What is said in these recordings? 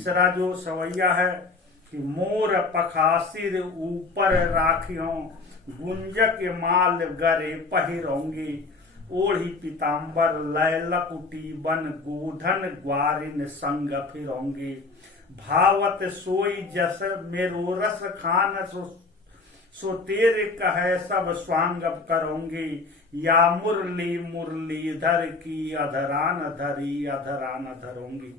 तीसरा जो सवैया है कि मोर पखासिर ऊपर राखियों, गुंजक माल गरे पहिरोंगी, ओढ़ी पीताम्बर लैलकुटी बन, गोधन ग्वारिन संग फिरोंगी, भावत सोई जस मेरो रस खान, सो तेरे कहे सब स्वांग करोंगी, या मुरली मुरलीधर की अधरान धरी अधरान धरोंगी।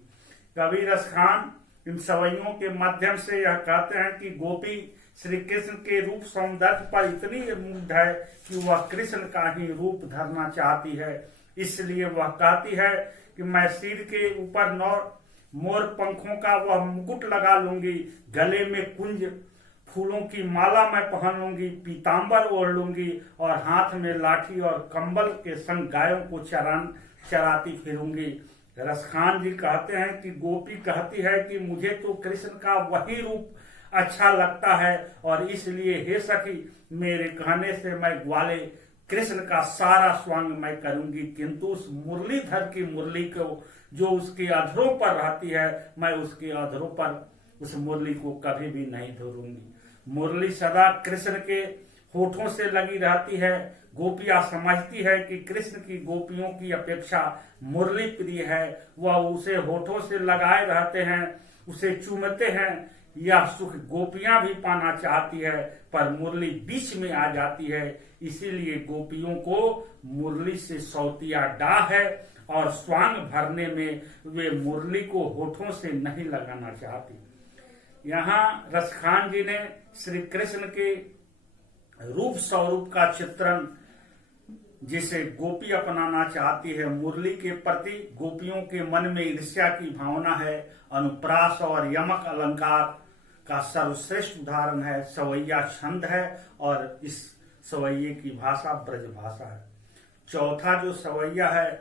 कवि रसखान इन सवैयों के माध्यम से यह कहते हैं कि गोपी श्री कृष्ण के रूप सौंदर्य पर इतनी मुग्ध है कि वह कृष्ण का ही रूप धरना चाहती है। इसलिए वह कहती है कि मैं सिर के ऊपर मोर पंखों का वह मुकुट लगा लूंगी, गले में कुंज फूलों की माला मैं पहन लूंगी, पीताम्बर ओढ़ लूंगी और हाथ में लाठी और कंबल के संग गायों को चराती फिरूंगी। रसखान जी कहते हैं कि गोपी कहती है कि मुझे तो कृष्ण का वही रूप अच्छा लगता है और इसलिए हे सखी, मेरे कहने से मैं ग्वाले कृष्ण का सारा स्वांग मैं करूंगी, किंतु उस मुरलीधर की मुरली को जो उसके अधरों पर रहती है, मैं उसके अधरों पर उस मुरली को कभी भी नहीं धरूंगी। मुरली सदा कृष्ण के होठों से लगी रहती है। गोपियां समझती है कि कृष्ण की गोपियों की अपेक्षा मुरली प्रिय है। वह उसे होठों से लगाए रहते हैं, उसे चूमते हैं। यह सुख गोपियां भी पाना चाहती है, पर मुरली बीच में आ जाती है। इसीलिए गोपियों को मुरली से सौतिया डाह है और स्वांग भरने में वे मुरली को होठों से नहीं लगाना चाहती। यहाँ रसखान जी ने श्री कृष्ण के रूप स्वरूप का चित्रण जिसे गोपी अपनाना चाहती है, मुरली के प्रति गोपियों के मन में ईर्ष्या की भावना है। अनुप्रास और यमक अलंकार का सर्वश्रेष्ठ उदाहरण है। सवैया छंद है और इस सवैये की भाषा ब्रज भाषा है। चौथा जो सवैया है,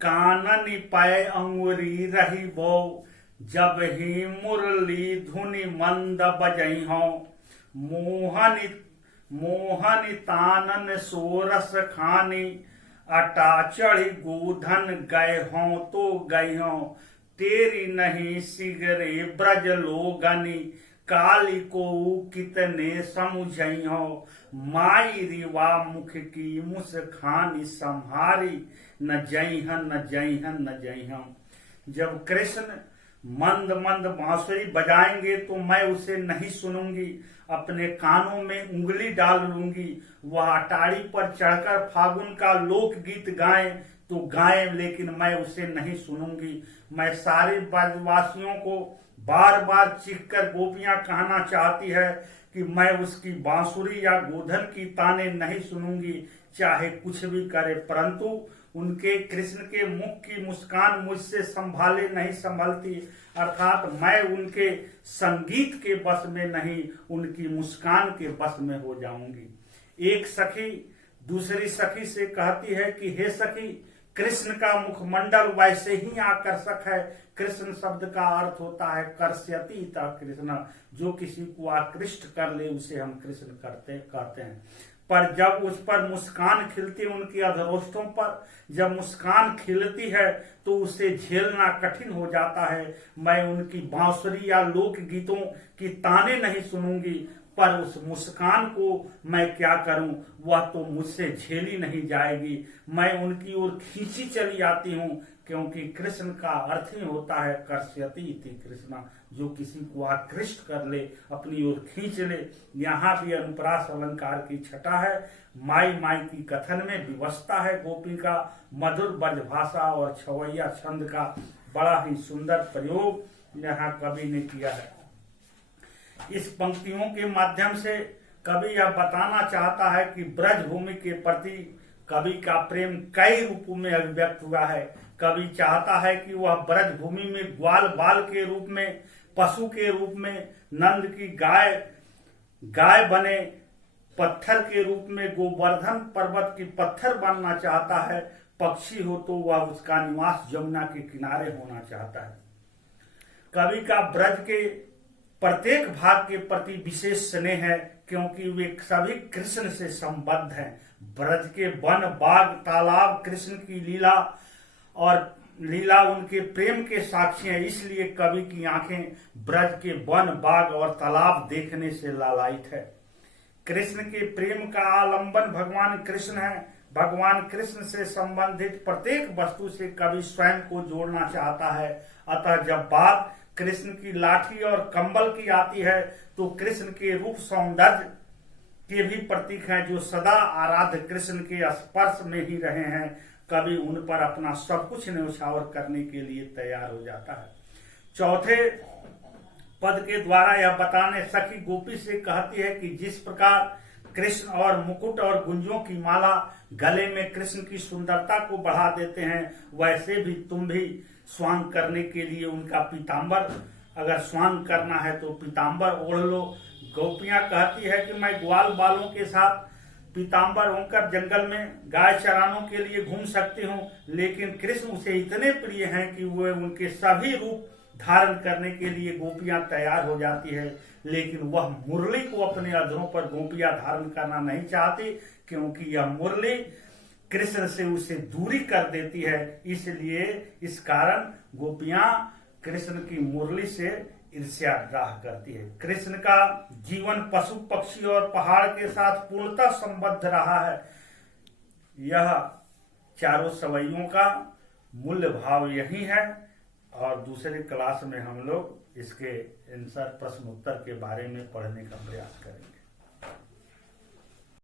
कानन पै अंगुरी रही बो, जब ही मुरली धुनि मंद बजई हो, मोहन तानन सोरस खानी, अटा चढ़ी गोधन गए हों तो गई हों, तेरी नहीं सिगरे ब्रज लोगनी, काली को कितने समुझई हो, माई रिवा मुख की मुस्खानी, संहारी न जइहन न जइहन न जइहन। जब कृष्ण मंद मंद बांसुरी बजाएंगे तो मैं उसे नहीं सुनूंगी, अपने कानों में उंगली डाल लूंगी। वह अटारी पर चढ़कर फागुन का लोकगीत गाएं तो गाएं, लेकिन मैं उसे नहीं सुनूंगी। मैं सारे ब्रजवासियों को बार बार चीख कर गोपियां कहना चाहती है कि मैं उसकी बांसुरी या गोधन की ताने नहीं सुनूंगी, चाहे कुछ भी करे, परंतु उनके कृष्ण के मुख की मुस्कान मुझसे संभाले नहीं संभलती, अर्थात मैं उनके संगीत के बस में नहीं, उनकी मुस्कान के बस में हो जाऊंगी। एक सखी दूसरी सखी से कहती है कि हे सखी, कृष्ण का मुखमंडल वैसे ही आकर्षक है। कृष्ण शब्द का अर्थ होता है कर्ष्यति कृष्ण, जो किसी को आकृष्ट कर ले उसे हम कृष्ण कहते हैं। पर जब उस पर मुस्कान खिलती उनकी अधरोष्ठों पर, जब मुस्कान खिलती है तो उसे झेलना कठिन हो जाता है। मैं उनकी बांसुरी या लोक गीतों की ताने नहीं सुनूंगी, पर उस मुस्कान को मैं क्या करूं, वह तो मुझसे झेली नहीं जाएगी। मैं उनकी ओर खींची चली आती हूं, क्योंकि कृष्ण का अर्थ ही होता है कर्ष्यति इति कृष्णा, जो किसी को आकृष्ट कर ले, अपनी ओर खींच ले। यहाँ भी अनुप्रास अलंकार की छटा है। माई माई की कथन में विवशता है गोपी का। मधुर ब्रज भाषा और छवैया छंद का बड़ा ही सुंदर प्रयोग यहाँ कवि ने किया है। इस पंक्तियों के माध्यम से कवि यह बताना चाहता है कि ब्रज भूमि के प्रति कवि का प्रेम कई रूपों में अभिव्यक्त हुआ है। कवि चाहता है कि वह ब्रज भूमि में ग्वाल बाल के रूप में, पशु के रूप में, नंद की गाय बने, पत्थर के रूप में गोवर्धन पर्वत की पत्थर बनना चाहता है, पक्षी हो तो वह उसका निवास यमुना के किनारे होना चाहता है। कवि का ब्रज के प्रत्येक भाग के प्रति विशेष स्नेह है, क्योंकि वे सभी कृष्ण से संबद्ध हैं। ब्रज के वन, बाग, तालाब कृष्ण की लीला और लीला उनके प्रेम के साक्षी हैं, इसलिए कवि की आंखें ब्रज के वन, बाग और तालाब देखने से लालायित है। कृष्ण के प्रेम का आलंबन भगवान कृष्ण है। भगवान कृष्ण से संबंधित प्रत्येक वस्तु से कवि स्वयं को जोड़ना चाहता है। अतः जब बात कृष्ण की लाठी और कंबल की आती है तो कृष्ण के रूप सौंदर्य के भी प्रतीक हैं, जो सदा आराध्य कृष्ण के स्पर्श में ही रहे हैं। कवि उन पर अपना सब कुछ न्यौछावर करने के लिए तैयार हो जाता है। चौथे पद के द्वारा यह बताने सखी गोपी से कहती है कि जिस प्रकार कृष्ण और मुकुट और गुंजों की माला गले में कृष्ण की सुंदरता को बढ़ा देते हैं, वैसे भी तुम भी स्वांग करने के लिए उनका पीतांबर, अगर स्वांग करना है तो पीतांबर ओढ़ लो। गोपियां कहती है कि मैं ग्वाल बालों के साथ पीतांबर होकर जंगल में गाय चरानों के लिए घूम सकती हूँ, लेकिन कृष्ण उसे इतने प्रिय हैं कि वह उनके सभी रूप धारण करने के लिए गोपियां तैयार हो जाती है। लेकिन वह मुरली को अपने अधरों पर गोपियां धारण करना नहीं चाहती, क्योंकि यह मुरली कृष्ण से उसे दूरी कर देती है। इसलिए इस कारण गोपियां कृष्ण की मुरली से ईर्ष्या ग्राह करती है। कृष्ण का जीवन पशु पक्षी और पहाड़ के साथ पूर्णतः संबद्ध रहा है। यह चारों सवैयों का मूल्य भाव यही है। और दूसरे क्लास में हम लोग इसके आंसर प्रश्न उत्तर के बारे में पढ़ने का प्रयास करेंगे।